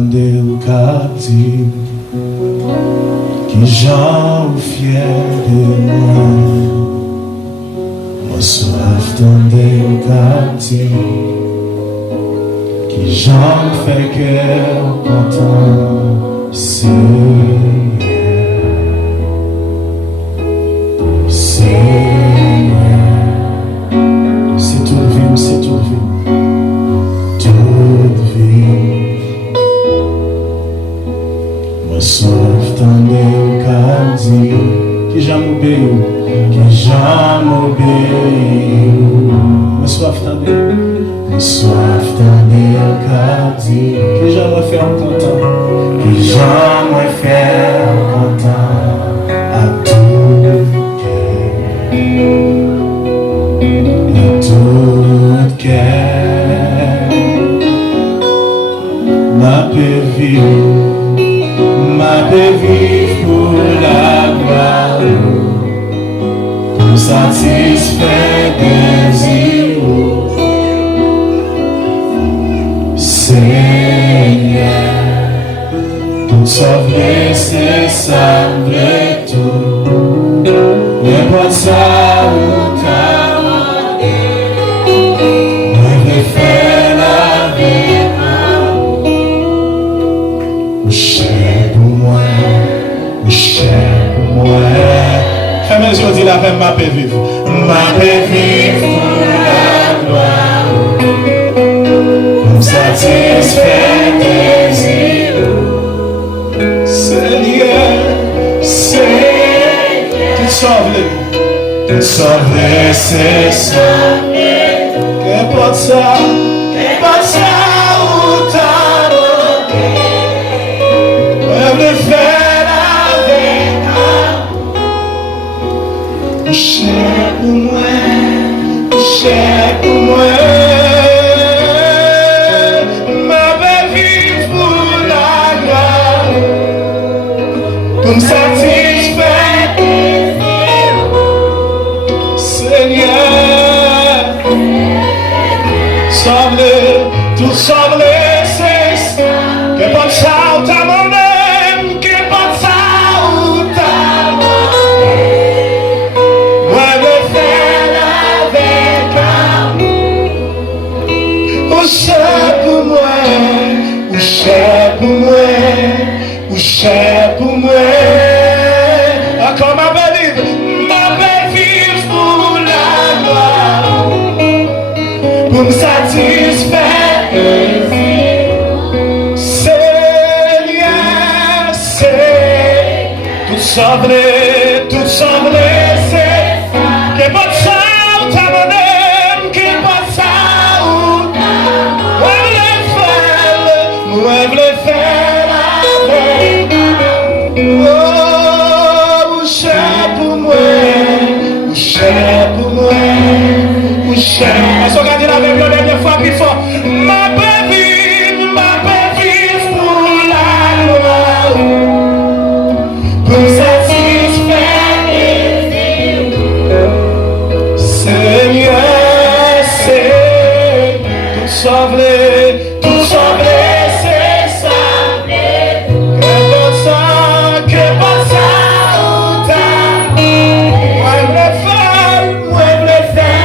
Au captif, qui j'en fier de moi, moi soif tendez au captif, qui j'en fait cœur content, Seigneur, c'est toute vie, c'est toute vie, toute vie. Soif tendez au captif, qui j'en obéit, qui j'en obéit. Soif tendez au captif, qui j'en me fait content, qui j'en me fait content à tout cœur, ma paix vive. Ma paix vive pour la gloire, pour satisfaire désir. Seigneur, tout sauver, c'est ça, tout. N'importe ça où t'as demandé, moi je vais faire la vie. Fais mes yeux, dis la paix, ma paix vive. Ma paix vive pour la gloire, pour satisfaire désir. Seigneur, Seigneur, tout sauver, c'est ça. Qu'importe ça où t'as demandé, on le fait. Cher pour moi, ma belle vive pour la gloire, pour me satisfaire, Seigneur, tout semble, c'est ça, que pas ça ou ta monnaie, que pas ça ou ta cher pour moi, encore ma belle vive pour la gloire, pour me satisfaire, Seigneur, tout semble, c'est que pas ça ou ta monnaie, que pas ça ou moi je le faire. Est-ce qu'on regarde la Bible la dernière fois plus fort? Ma paix vive pour la gloire, pour satisfaire les désirs. Seigneur, c'est tout sauver, c'est ça. Que pas ça ou ta. Moi je le fais.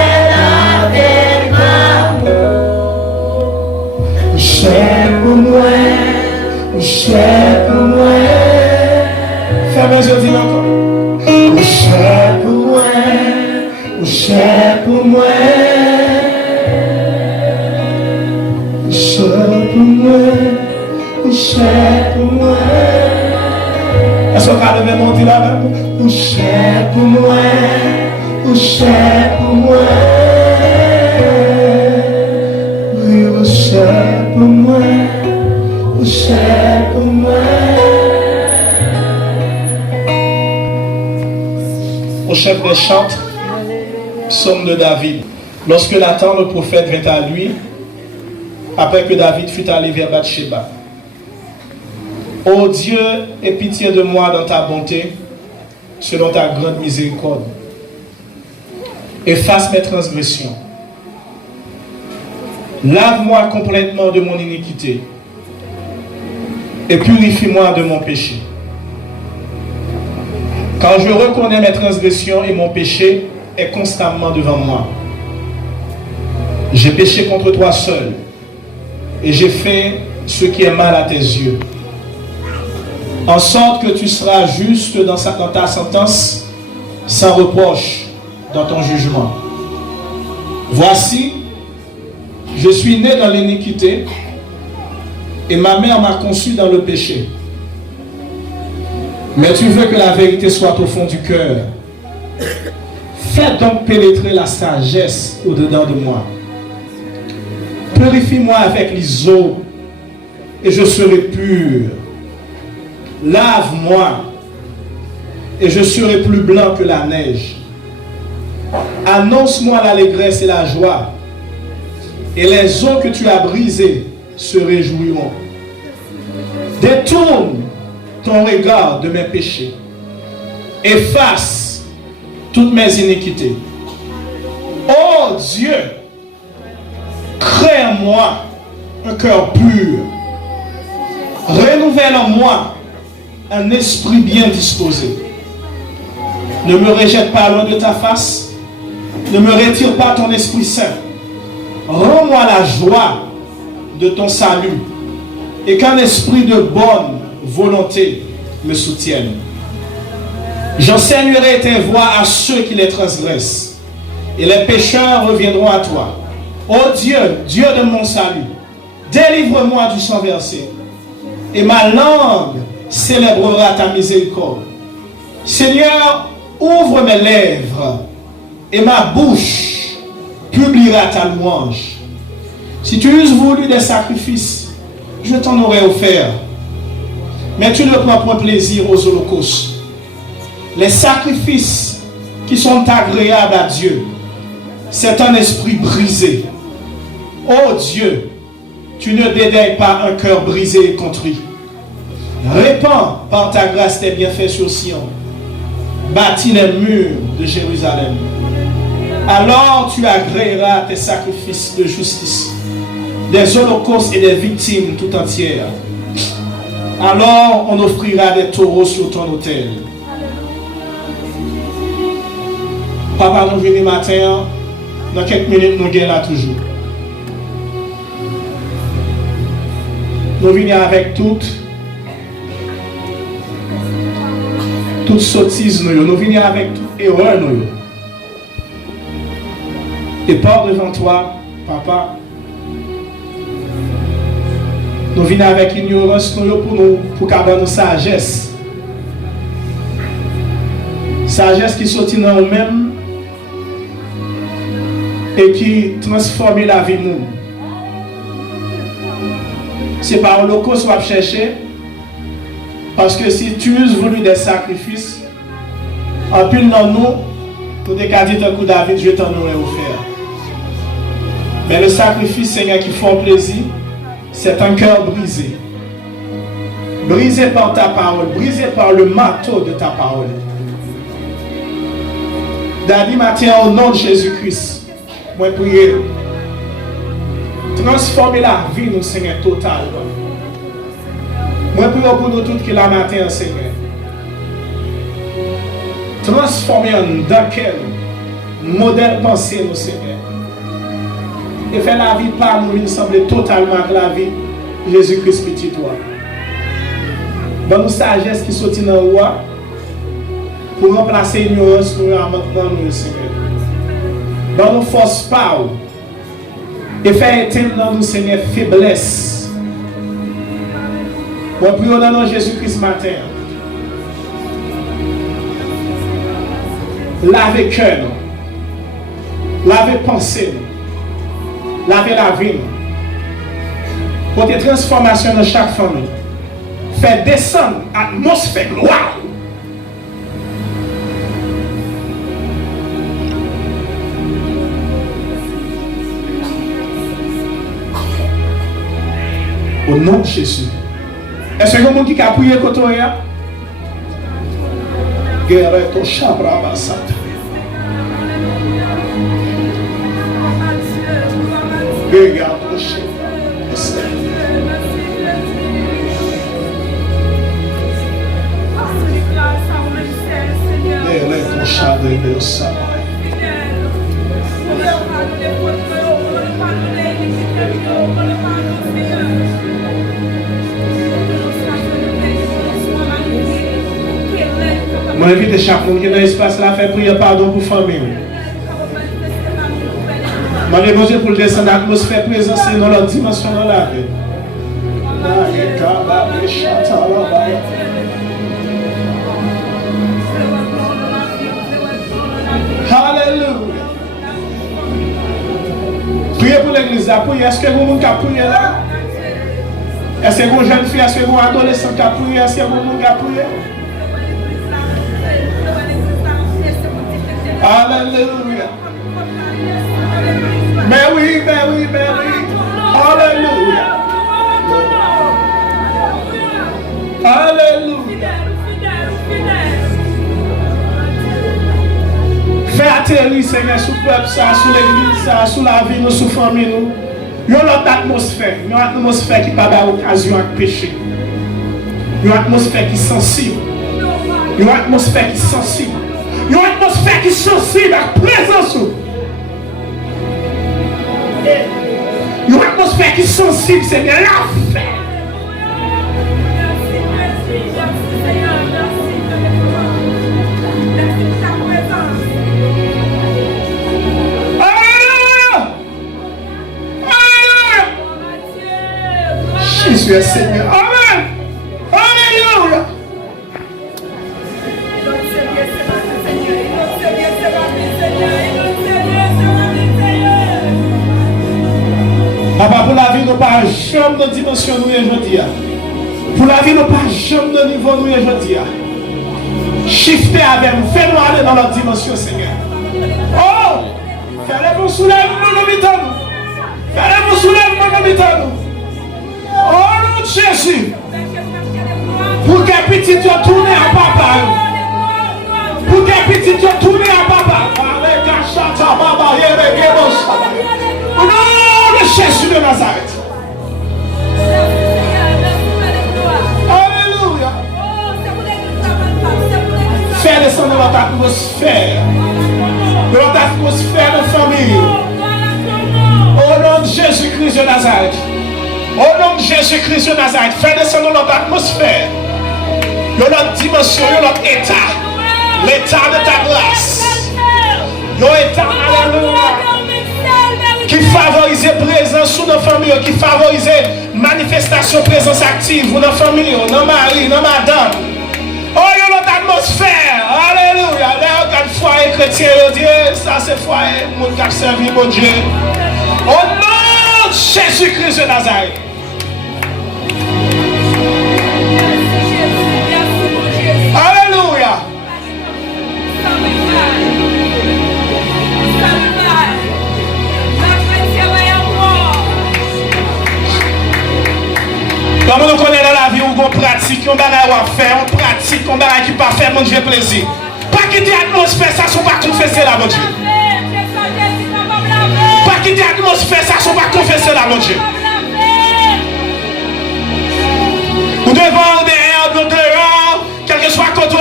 Cher pour moi, fais mes yeux, dis encore. Cher pour moi, cher pour moi, cher pour moi. Est-ce qu'on a levé mon dit là même? Cher pour moi, cher pour moi, oui, cher pour moi. Cher pour moi. Au chef des chantres, psaume de David. Lorsque Nathan le prophète vint à lui, après que David fut allé vers Bathsheba. Ô Dieu, aie pitié de moi dans ta bonté, selon ta grande miséricorde. Efface mes transgressions. Lave-moi complètement de mon iniquité et purifie-moi de mon péché. Quand je reconnais mes transgressions et mon péché est constamment devant moi. J'ai péché contre toi seul et j'ai fait ce qui est mal à tes yeux. En sorte que tu seras juste dans ta sentence, sans reproche dans ton jugement. Voici, je suis né dans l'iniquité et ma mère m'a conçu dans le péché. Mais tu veux que la vérité soit au fond du cœur. Fais donc pénétrer la sagesse au-dedans de moi. Purifie-moi avec l'hysope et je serai pur. Lave-moi et je serai plus blanc que la neige. Annonce-moi l'allégresse et la joie, et les eaux que tu as brisées se réjouiront. Détourne ton regard de mes péchés. Efface toutes mes iniquités. Ô Dieu, crée en moi un cœur pur. Renouvelle en moi un esprit bien disposé. Ne me rejette pas loin de ta face. Ne me retire pas ton Esprit Saint. Rends-moi la joie de ton salut et qu'un esprit de bonne volonté me soutienne. J'enseignerai tes voies à ceux qui les transgressent et les pécheurs reviendront à toi. Ô Dieu, Dieu de mon salut, délivre-moi du sang versé et ma langue célébrera ta miséricorde. Seigneur, ouvre mes lèvres et ma bouche publiera ta louange. Si tu eusses voulu des sacrifices, je t'en aurais offert. Mais tu ne prends point plaisir aux holocaustes. Les sacrifices qui sont agréables à Dieu, c'est un esprit brisé. Ô Dieu, tu ne dédaignes pas un cœur brisé et contrit. Répands par ta grâce tes bienfaits sur Sion. Bâtis les murs de Jérusalem. Alors tu agréeras tes sacrifices de justice, des holocaustes et des victimes tout entières. Alors on offrira des taureaux sur ton autel. Papa, nous venons matin, dans quelques minutes, nous sommes là toujours. Nous venons avec toute sottise, nous venons avec toute erreur. Et par devant toi, papa, nous venons avec ignorance pour garder nos sagesse. Sagesse qui sortit dans nous-mêmes et qui transforme la vie de nous. C'est par l'holocauste qu'on va chercher. Parce que si tu eusses voulu des sacrifices, en plus dans nous, pour te dire un coup David, je t'en aurais offert. Mais le sacrifice, Seigneur, qui fait plaisir, c'est un cœur brisé. Brisé par ta parole, brisé par le marteau de ta parole. David matin, au nom de Jésus-Christ, moi prier. Transformer la vie, nous, Seigneur, total. Moi prie pour nous tous qui la matin, Seigneur. Transformer en dans quel modèle pensée, nous, Seigneur. Et faire la vie par nous, il semble totalement que la vie Jésus-Christ petit toi. Dans nos sagesse qui sortit dans le roi, pour remplacer l'ignorance nous maintenant, nous, Seigneur. Dans nos forces power, et faire éteindre dans nous, Seigneur, faiblesse. Moi, prions dans nom de Jésus-Christ matin. Lavez cœur, lavez pensée, lavez la vie. Pour des transformations dans chaque famille. Faire descendre l'atmosphère gloire. Au nom de Jésus. Est-ce que vous avez qui a prié contre toi? Guerre ton chabra basata. Regarde ton chabra. Je invite chaque monde qui est dans l'espace là à faire prier pardon pour la famille. Je demande Dieu pour le descendre l'atmosphère présence dans leur dimension dans la vie. Alléluia. Priez pour l'église. Est-ce que vous avez prié là? Est-ce que vous jeune fille, est-ce que vous adolescent qui a prié? Est-ce que vous avez prié? Alléluia. Mais oui. Alléluia. Alléluia. Fais atterrir, Seigneur, sur le peuple, sur l'église, sur la vie, sur la famille. Il y a une autre atmosphère. Il y a une atmosphère qui n'a pas d'occasion à pécher. Il y a une atmosphère qui est sensible. Il y a une atmosphère qui est sensible. Il y a une atmosphère qui est sensible à la présence. Il y a une atmosphère qui est sensible, Seigneur. La fête. Jésus est Seigneur. Amen. Alléluia. Papa, pour la vie, nous pas jamais de dimension nous aujourd'hui. Pour la vie, nous pas jamais de niveau nous aujourd'hui. Shifter avec nous, fais-nous aller dans notre dimension, Seigneur. Oh, fais-le-nous soulèvement dans nos vies. Fais-le-nous soulèvement dans nos vies. Oh nom de Jésus. Pour que petit tu tourne à papa. Pour que petit tu tourne à papa. Au nom de Jésus de Nazareth. Alléluia. Fais descendre notre atmosphère. Notre atmosphère de famille. Au nom de Jésus-Christ de Nazareth. Au nom de Jésus-Christ de Nazareth, fais descendre notre atmosphère, notre dimension, notre état, l'état de ta grâce, notre état, alléluia, qui favorise présence sous nos familles, qui favorise manifestation, présence active dans nos familles, dans nos maris, dans madame. Oh, notre atmosphère, alléluia, là, quand le foyer chrétien, Dieu, ça c'est foyer, mon qui a servi mon Dieu. Au nom de Jésus-Christ de Nazareth. Alléluia. Comme nous connaissons dans la vie, on pratique, on va faire, on pratique, on va qui pas faire, mon Dieu plaisir. Pas quitter l'atmosphère, ça ne sont pas confesser là, mon Dieu. Pas quitter l'atmosphère, ça ne sont pas confesser là, mon Dieu. Ou devant, ou derrière, ou dehors, quel que soit côté.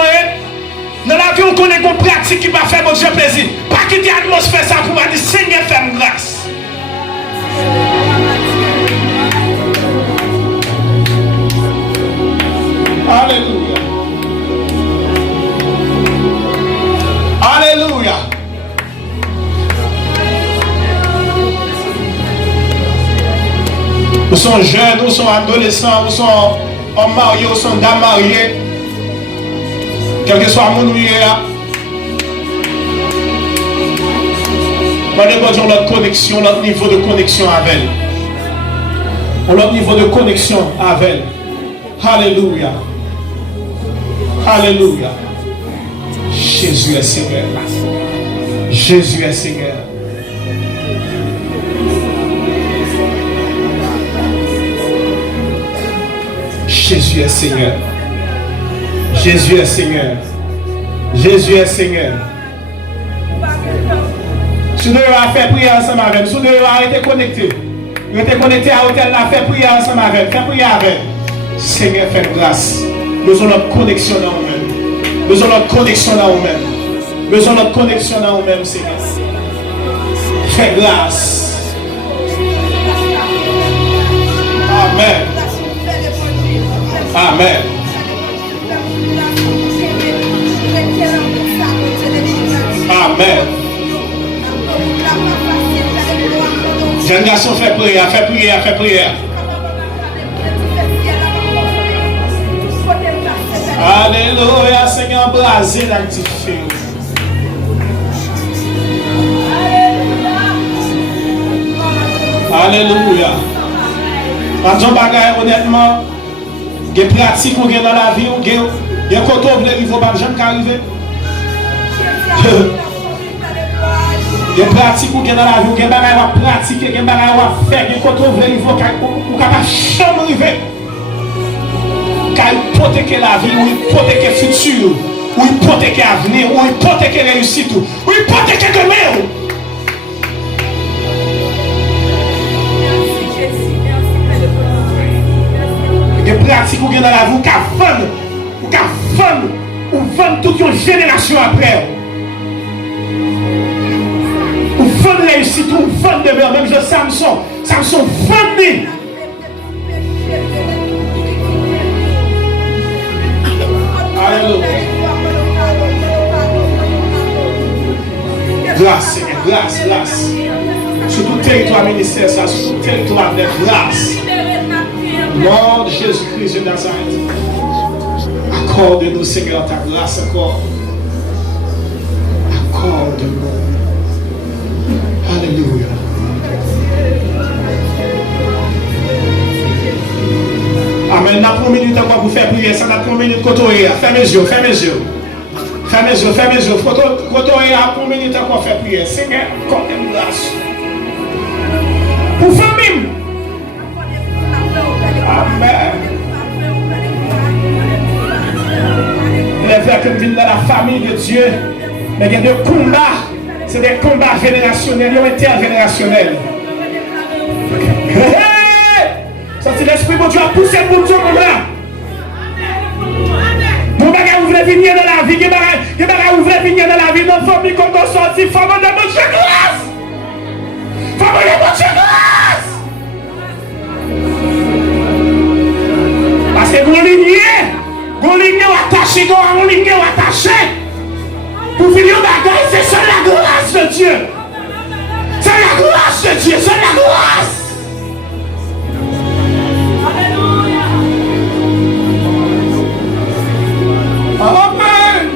Dans la vie, on connaît qu'on pratique qui va faire mon Dieu plaisir. Pas quitter l'atmosphère, ça pour dire Seigneur, fais-moi grâce. Alléluia. Alléluia. Nous sommes jeunes, nous sommes adolescents, nous sommes hommes mariés, nous sommes dames mariées. Quel que soit mon nouveau, nous demandons notre connexion, notre niveau de connexion avec elle. Notre niveau de connexion avec elle. Alléluia. Alléluia. Jésus est Seigneur. Jésus est Seigneur. Jésus est Seigneur. Jésus est Seigneur. Jésus est Seigneur. Si nous avons fait prier ensemble avec nous, si nous avons été connectés, nous avons été connectés à l'hôtel, nous avons fait prier ensemble avec nous, fait prier avec nous. Seigneur, fais grâce. Nous avons notre connexion dans nous-mêmes. Nous avons notre connexion dans nous-mêmes. Nous avons notre connexion dans nous-mêmes, Seigneur. Fais grâce. Amen. Amen. Amen. Jeune garçon, fait prière, fait prière, fait prière. Alléluia, Seigneur, brasé d'actifier. Alléluia. Quand on bagaille, honnêtement, des pratiques qu'on a dans la vie, il y a un côté où il ne faut pas jamais arriver. Il y a des pratiques qu'on a dans la vie, il y a des bagailles à pratiquer, il y a des bagailles à faire, il y a un côté où il faut pas jamais arriver. Car il protège la vie, ou il protège le futur, ou il protège l'avenir, ou il protège la réussite, ou il protège demain. Des pratiques ou bien dans la vie, ou vendre toute une génération après. Ou vendre réussite, ou vendre de même je Samson vendé. Alléluia. Grâce, Seigneur, grâce. Sur tout territoire ministère, sur tout territoire de grâce. Lord Jésus-Christ de Nazareth, accorde-nous, Seigneur, ta grâce encore. Accorde-nous. Alléluia. Amen. N'a pas une minute encore pour faire prier. Ça n'a pas une minute côtoyer. Fermez les yeux, fermez les yeux. Fermez les yeux, fermez les yeux. Côtoyer à une minute encore faire prier. Seigneur, accorde-nous grâce. Pour famille. Amen. Les frères qui viennent dans la famille de Dieu, mais il y a des combats, c'est des combats générationnels, intergénérationnels. Ça c'est l'esprit de Dieu a poussé pour Dieu comme là. Mon bagage ouvre venir dans la vie, mon bagage ouvre venir dans la vie, dans la famille comme on sortit, femme de mon Dieu grâce. Femme de mon Dieu grâce. Parce que mon lignée attaché, mon lignée attaché. Pour finir bagaille, c'est ça la grâce de Dieu. C'est la grâce de Dieu, c'est la grâce. Alléluia. Amen.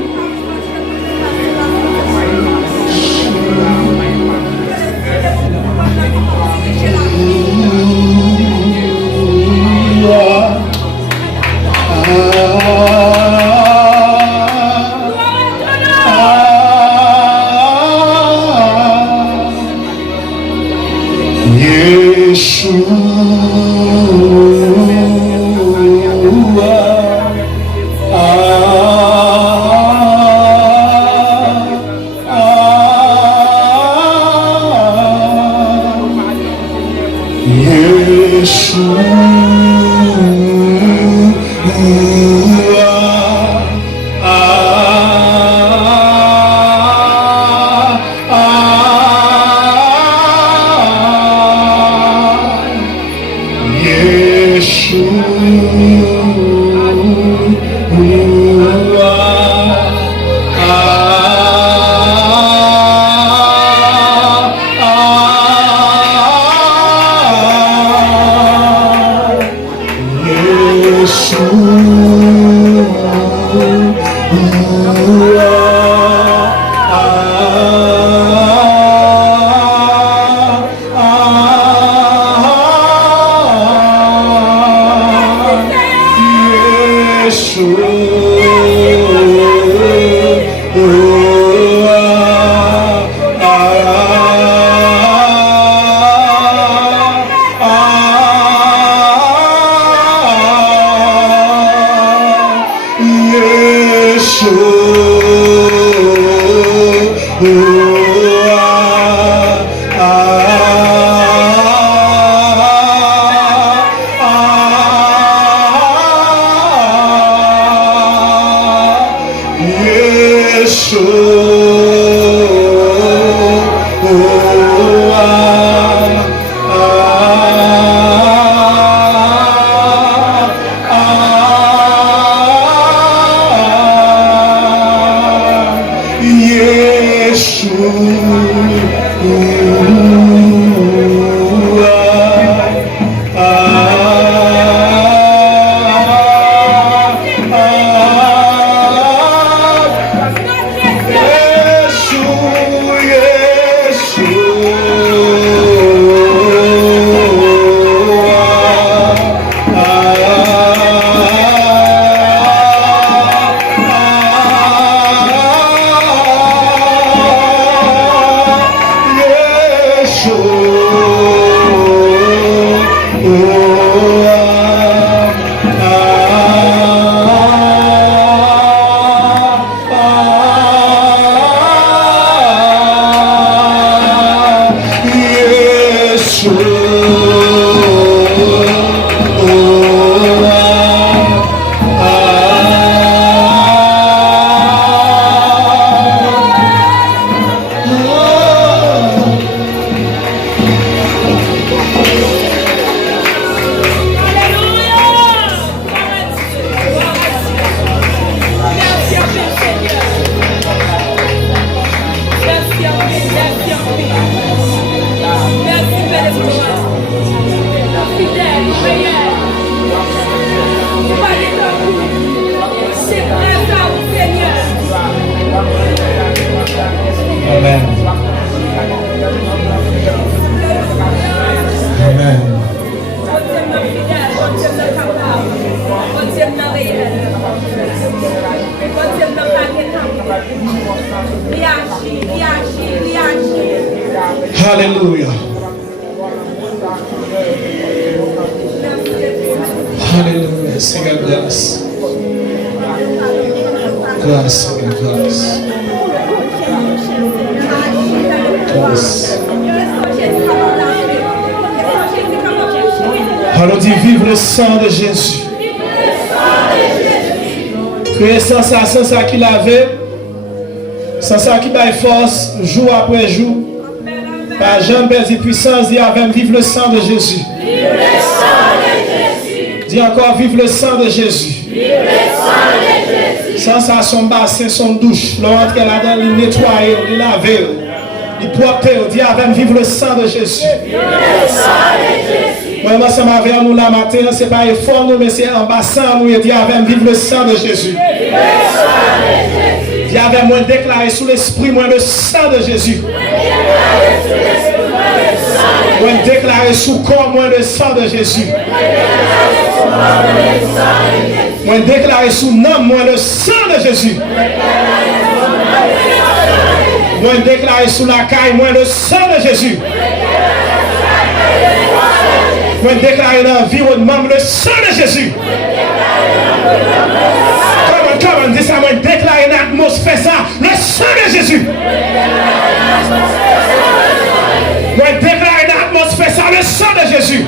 Hallelujah. Hallelujah. Seigneur, grâce. Grâce, Seigneur, grâce. Grâce. Allons dire vive le sang de Jésus. Que sans ça qu'il avait, sans ça qui baille force, jour après jour. Par Jean Bézi puissance, dit avec vive le sang de Jésus. Vive le sang de Jésus. Dis encore vive le sang de Jésus. Vive le sang de Jésus. Sans ça, son bassin, son douche, l'entre là-dedans, il nettoyer, il laver, il porter, dit avec vive le sang de Jésus. Vive le sang de Jésus. Moi, ça m'a avec nous la matin, c'est pas effort nous, mais c'est en bassin nous, il dit avec vive le sang de Jésus. Vive le sang de Jésus. Il y avait moins déclaré sous l'esprit, moins le sang de Jésus. Moins déclaré sous corps, moins le sang de Jésus. Moins déclaré sous nom, moins le sang de Jésus. Moins déclaré sous la caille, moins le sang de Jésus. Moins déclaré dans l'environnement, le sang de Jésus. Comment dit ça, moi déclarer l'atmosphère ça, le sang de Jésus. Moi déclarer l'atmosphère ça, le sang de Jésus.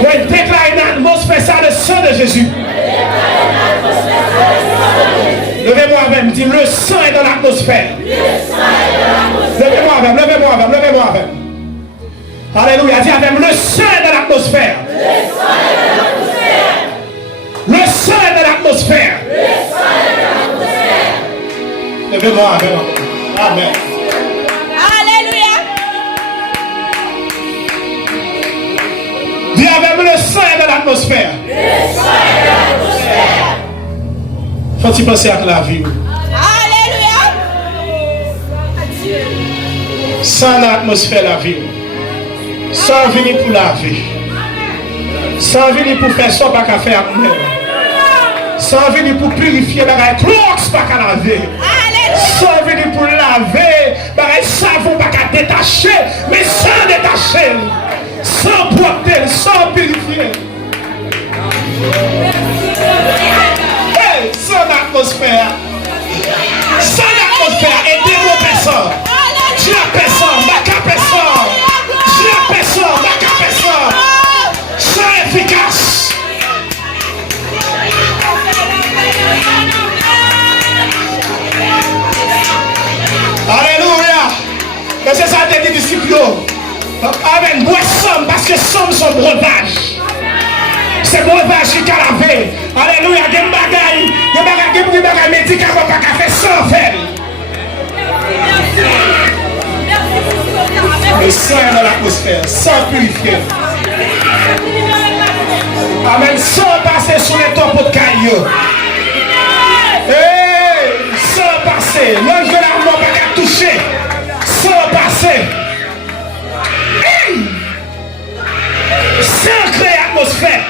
Moi déclarer l'atmosphère ça, le sang de Jésus. Levez-moi avec, me dit le sang est dans l'atmosphère. Levez-moi avec, levez-moi avec, levez-moi avec. Alléluia, dis avec le sang est dans l'atmosphère. Le sang est de l'atmosphère. Le sang est de l'atmosphère. Levez-moi avec moi. Amen. Alléluia. Dis avec moi, le sang est de l'atmosphère. Le sang est de l'atmosphère. Faut-il penser à la vie? Alléluia. Sans l'atmosphère, la vie. Sans venir pour la vie. Sans venir pour faire ça, pas qu'à faire nous. Sans venir pour purifier, bagaille clox, pas qu'à laver. Sans venir pour laver, bagaille savon, pas qu'à détacher, mais sans détacher, sans porter, sans purifier. Hey, sans atmosphère. Sans atmosphère, aidez-moi personne. Dieu a personne, ma qu'à personne. Dieu a personne, ma qu'à personne. Sans efficace. Alléluia. C'est ça que dit disciples. Amen. Boisson parce que somme son breuvage. C'est breuvage qui a lavé. Alléluia. Il y a des bagailles médicaments pas qu'à faire sans faire. Le sang est dans l'atmosphère, sans purifier. Amen. Sans passer sur les topos de cailloux. Hey, sans passer. L'ange de la mort pas qu'à toucher. Sans passer. Hey. Sans créer atmosphère.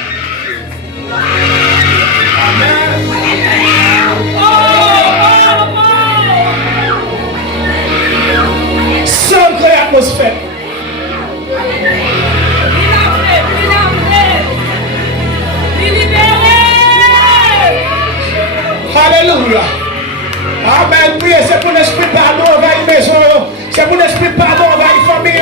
Sans créer atmosphère. Alléluia. Amen. Priez, c'est pour l'esprit pardon envers une maison. C'est pour l'esprit pardon envers une famille.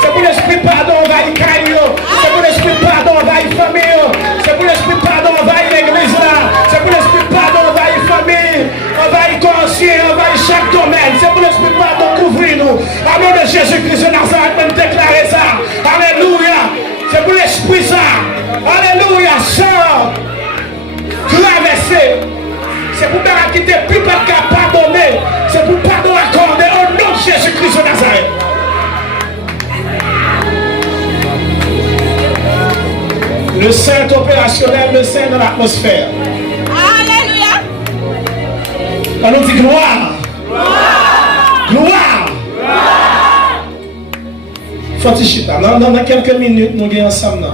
C'est pour l'esprit pardon, envahir caillou. C'est pour l'esprit pardon, envahir famille. C'est pour l'esprit pardon, envahir l'église là. C'est pour l'esprit pardon, envahir famille. Envahir conscience, envahir chaque domaine. C'est pour l'esprit pardon, couvrir nous. Au nom de Jésus-Christ de Nazareth, même déclarer ça. Alléluia. C'est pour l'esprit ça. Alléluia. Sort. Traverser. C'est pour faire quitter plus pas qu'à pardonner. C'est pour pardon accorder au nom de Jésus-Christ de Nazareth. Le Saint opérationnel, le Saint dans l'atmosphère. Alléluia. On nous dit gloire. Gloire. Faut-il chita. Dans quelques minutes, nous sommes ensemble.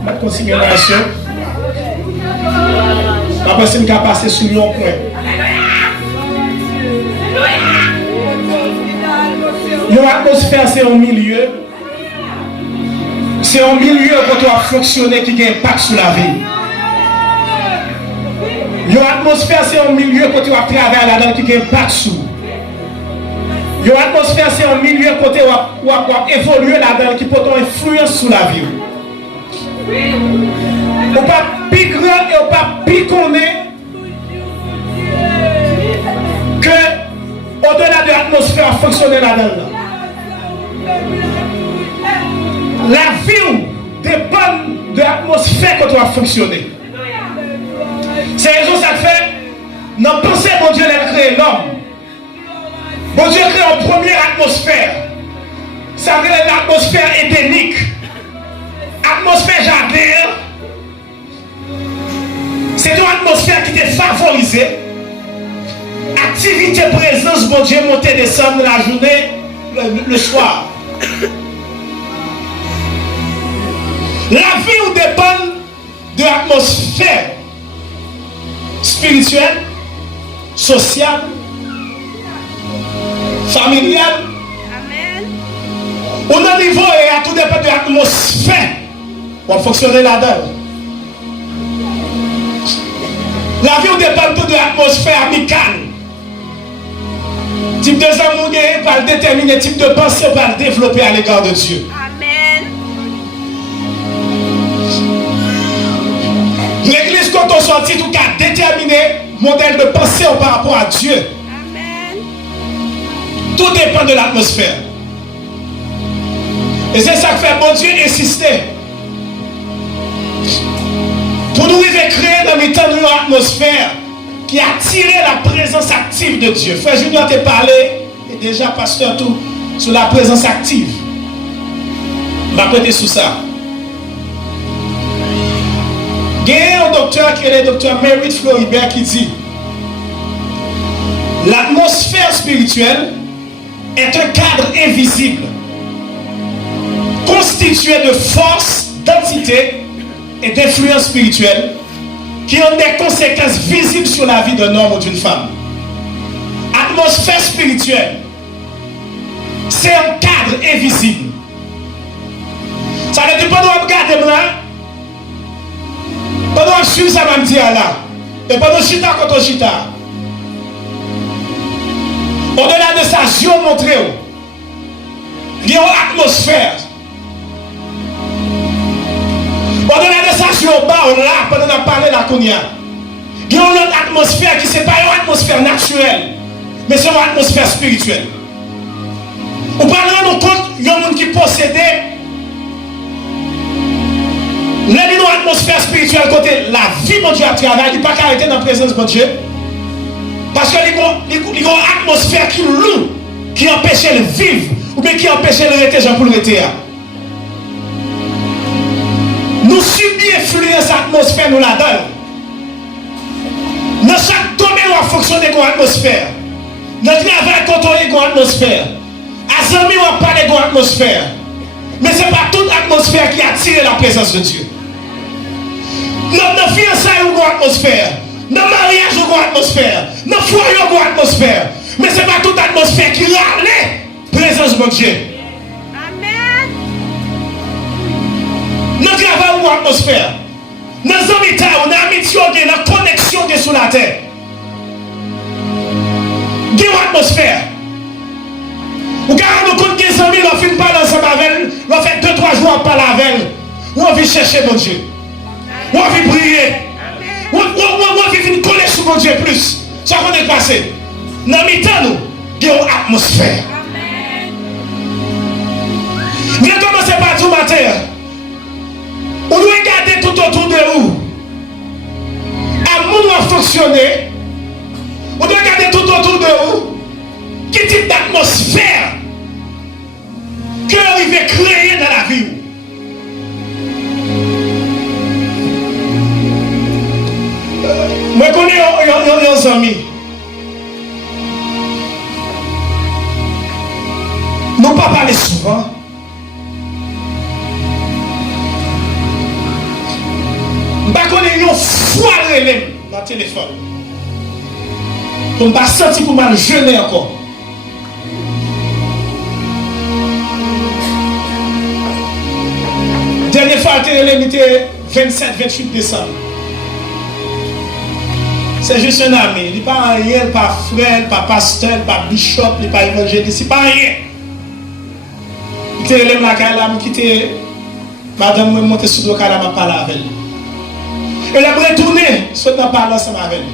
On va continuer la nation. Après, c'est qu'à passer sous le point. L'atmosphère, c'est un milieu. C'est un milieu pour toi fonctionner qui a un impact sur la vie. L'atmosphère, c'est un milieu pour toi travailler là-dedans qui a un impact sur. L'atmosphère, c'est un milieu pour toi évoluer là-dedans qui peut avoir influence sur la vie. On ne pas plus grand et on ne pas plus connaître que au-delà de l'atmosphère fonctionner là-dedans. La vie dépend de l'atmosphère que tu vas fonctionner. C'est raison ça fait. Non, pensez bon Dieu a créé l'homme. Bon Dieu a créé en première atmosphère. Ça veut dire l'atmosphère édénique. Atmosphère jardin. C'est une atmosphère qui t'est favorisée. Activité, présence, bon Dieu, monter, descendre la journée, le soir. La vie dépend de l'atmosphère spirituelle, sociale, familiale. Amen. Au niveau, et à tout dépend de l'atmosphère pour fonctionner là-dedans. La vie dépend de l'atmosphère amicale. Type de amour va déterminer, type de pensée va le développer à l'égard de Dieu. Amen. L'église, quand on sortit, tout cas, déterminer modèle de pensée par rapport à Dieu. Amen. Tout dépend de l'atmosphère. Et c'est ça que fait bon Dieu insister. Pour nous créer dans le temps d'une atmosphère qui attire la présence active de Dieu. Frère Junior t'a parlé, et déjà pasteur tout, sur la présence active. On va prêter sur ça. Il y a un docteur qui est le docteur Merritt Floribert qui dit: l'atmosphère spirituelle est un cadre invisible, constitué de force, d'entité et d'influence spirituelle qui ont des conséquences visibles sur la vie d'un homme ou d'une femme. Atmosphère spirituelle, c'est un cadre invisible. Ça veut dire, pendant que regarder là, pendant que je suis ça va me dire là, et pendant que je suis là contre chita, au-delà de ça, je vais montrer, il y a une atmosphère. Au-delà de ça, je suis au bas, là, pendant qu'on a parlé là, il y a une autre atmosphère qui n'est pas une atmosphère naturelle, mais c'est une atmosphère spirituelle. Vous parlez de compte, il y a un monde qui possédait l'atmosphère spirituelle côté la vie de Dieu à travail, il n'est pas arrêté dans la présence de Dieu. Parce qu'il y a une atmosphère qui loue, qui empêche de vivre, ou bien qui empêche de rester, Jean pour le rester. Nous subissons l'influence atmosphère, nous la donnons. Dans chaque domaine, on va fonctionner comme atmosphère. Notre travail contrôlé comme atmosphère. À Zami, on va parler comme atmosphère. Mais ce n'est pas toute atmosphère qui attire la présence de Dieu. Notre fiançailles ou une atmosphère. Notre mariage ou une atmosphère. Notre foyer ou une atmosphère. Mais ce n'est pas toute atmosphère qui râle la présence de Dieu. Amen. Notre travail ou une atmosphère. Nos amis, on a amitié, notre connexion qui est sur la terre. Il y a une atmosphère. Vous regardez nos comptes des amis, on finit pas ensemble avec envie de chercher mon Dieu. Ou envie de prier. Ou envie de coller sur mon Dieu plus. Ça va nous passer. Dans le temps, nous, il y a une atmosphère. Nous commençons par tout matin. On doit regarder tout autour de vous. Amour doit fonctionner. On doit regarder tout autour de vous. Quel type d'atmosphère que vous arrivez à créer dans la vie. Moi, je connais un ami. Nous ne pas parler souvent. Je ne connais pas une fois dans le téléphone. Je ne pas senti pour me jeûner encore. Dernière fois, c'était 27-28 décembre. C'est juste un ami. Il n'est pas rien, pas frère, pas pasteur, pas bishop, il n'est pas évangéliste, il n'est pas rien. Il était là, il était madame, je monte sur le canapé, je parle avec lui. Et là, je retourne, je parle ensemble avec lui.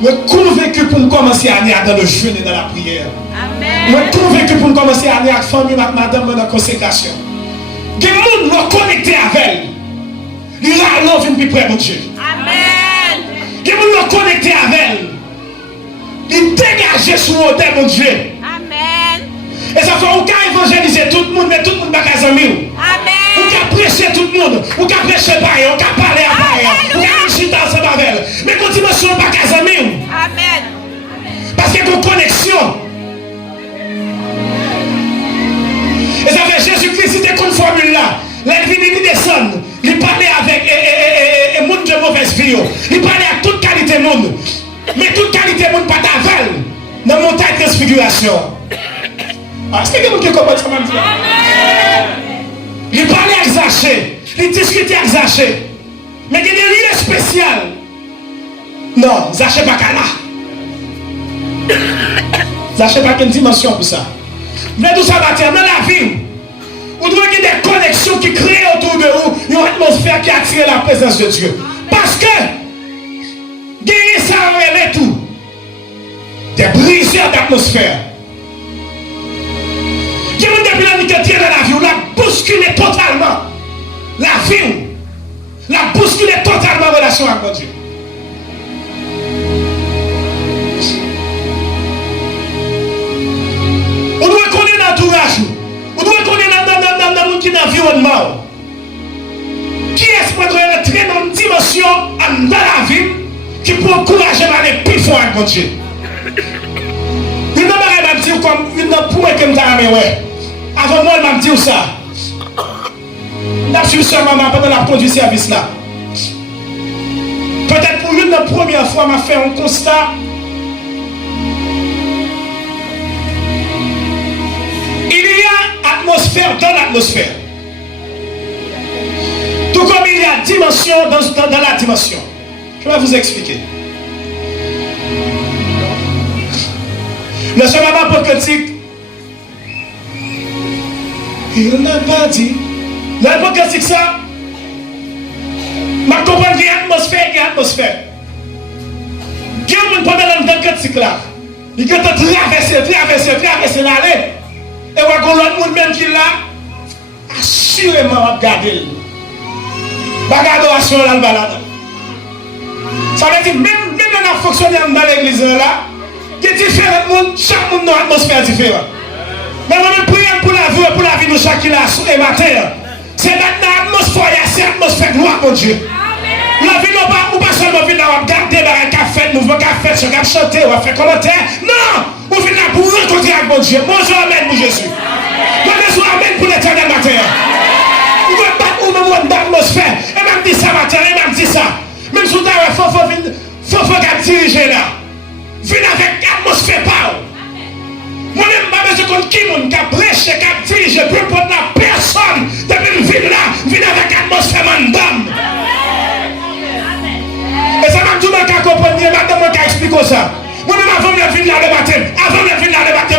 Je suis convaincu pour me commencer à aller dans le jeûne et dans la prière. Je suis convaincu pour me commencer à aller avec la famille, avec madame, dans la consécration. Que le monde va connecter avec elle. Il a l'envie de plus près de Dieu. Amen. Que le monde va connecter avec elle. Il dégage sur l'autel de Dieu. Amen. Et ça fait qu'on peut évangéliser tout le monde, mais tout le monde va pas s'amuser. Amen. On peut prêcher tout le monde. On peut prêcher par elle. On peut parler à par elle. On peut chuter ensemble avec elle. Mais quand dimension pas qu'à s'amuser. Amen. Parce qu'il y a une connexion. Et ça fait Jésus-Christ, c'était comme formule là. L'individu descend. Il parlait avec les gens de mauvaise vie. Il parlait à toute qualité de monde. Mais toute qualité de monde pas d'aval. Dans la montagne de transfiguration. Est-ce que quelqu'un qui comprend ça même? Il parlait avec Zachée. Il discutait avec Zachée. Mais il y a des lieux spéciaux. Non, Zachée pas qu'à là. Zachée pas qu'une dimension pour ça. Mais tout ça va dans la vie. Vous devez avoir des connexions qui créent autour de vous une atmosphère qui attire la présence de Dieu. Parce que, gagner ça en tout. Des briseurs d'atmosphère. Il y a des gens qui dans la vie, on l'a bousculé totalement. La vie, l'a bousculé totalement en relation avec Dieu. On doit connaître l'entourage. On doit connaître l'environnement. Qui est-ce qui peut entrer dans une dimension dans la vie qui peut encourager à aller plus fort avec Dieu? Il ne m'a pas dit comme il n'a pas que je avant moi, il m'a dit ça. Je suis sur maman pendant la conduite service là. Peut-être pour une première fois, m'a fait un constat. Il y a atmosphère dans l'atmosphère. Tout comme il y a dimension dans la dimension. Je vais vous expliquer. Le chemin apocalyptique, il n'a pas dit. L'apocalyptique, ça, je comprends qu'il y a atmosphère, il y a atmosphère. Il y a un monde pendant l'apocalyptique là. Il a traversé l'allée. Et on va l'autre monde même qui l'a, assurément regarder. Bagadoration là, le balade. Ça veut dire, même dans la fonction dans l'église là, il y a différents mondes, chaque monde dans l'atmosphère différente. Mais moi, je prie pour la vie de chacun là, et matin. C'est l'atmosphère, c'est l'atmosphère de gloire, mon Dieu. La vie, ou pas seulement venir regarder dans un café, nous voulons café, sur un chanter, on va faire commentaire. Non! Vous venez là pour rencontrer avec mon Dieu. Bonjour, amen pour Jésus. Bonjour, amen pour l'éternel matin. Vous voulez battre ou même dans l'atmosphère. Et même dit ça matin, et même dit ça. Même si vous avez faut diriger là. Venez avec l'atmosphère par. Moi-même, je ne sais pas qui qui a prêché, qui a dirigé, peu importe la personne, depuis une ville là, venez avec l'atmosphère madame. Et ça m'a dit que je comprends, madame, qui explique ça. Moi-même, avant de venir là le matin,